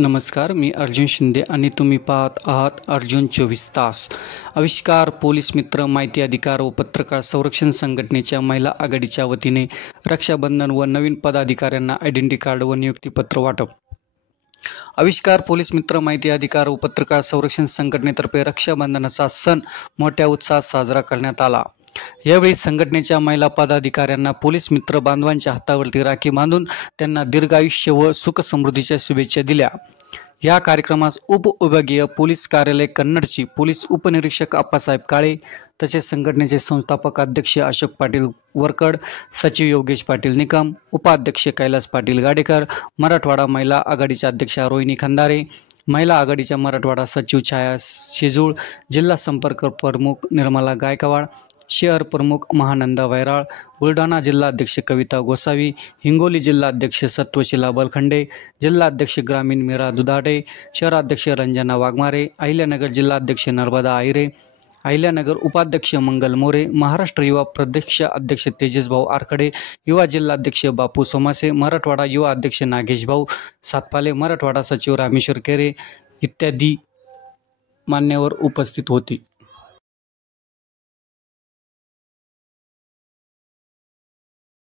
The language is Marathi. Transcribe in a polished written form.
नमस्कार, मी अर्जुन शिंदे आणि तुम्ही पाहत आहात अर्जुन 24 तास. आविष्कार पोलीस मित्र माहिती अधिकार व पत्रकार संरक्षण संघटनेच्या महिला आघाडीच्या वतीने रक्षाबंधन व नवीन पदाधिकाऱ्यांना आयडेंटिटी कार्ड व नियुक्तीपत्र वाटप. आविष्कार पोलीस मित्र माहिती अधिकार व पत्रकार संरक्षण संघटनेतर्फे रक्षाबंधनाचा सण मोठ्या उत्साहात साजरा करण्यात आला. यावेळी संघटनेच्या महिला पदाधिकाऱ्यांना पोलीस मित्र बांधवांच्या हातावरती राखी बांधून त्यांना दीर्घ आयुष्य व सुख समृद्धीच्या शुभेच्छा दिल्या. या कार्यक्रमास उपविभागीय पोलीस कार्यालय कन्नडची पोलीस उपनिरीक्षक आप्पासाहेब काळे, तसेच संघटनेचे संस्थापक अध्यक्ष अशोक पाटील वरकड, सचिव योगेश पाटील निकम, उपाध्यक्ष कैलास पाटील गाडेकर, मराठवाडा महिला आघाडीच्या अध्यक्षा रोहिणी खंदारे, महिला आघाडीच्या मराठवाडा सचिव छाया शेजूळ, जिल्हा संपर्क प्रमुख निर्मला गायकवाड, शहर प्रमुख महानंदा वैराळ, बुलढाणा जिल्हाध्यक्ष कविता गोसावी, हिंगोली जिल्हाध्यक्ष सत्वशिला बलखंडे, जिल्हाध्यक्ष ग्रामीण मीरा दुधाटे, शहराध्यक्ष रंजना वाघमारे, अहिल्यानगर जिल्हाध्यक्ष नर्मदा आहिरे, अहिल्यानगर उपाध्यक्ष मंगल मोरे, महाराष्ट्र युवा प्रदेश अध्यक्ष तेजस भाऊ आरखडे, युवा जिल्हाध्यक्ष बापू सोमासे, मराठवाडा युवा अध्यक्ष नागेश भाऊ सातपाले, मराठवाडा सचिव रामेश्वर केरे इत्यादी मान्यवर उपस्थित होते.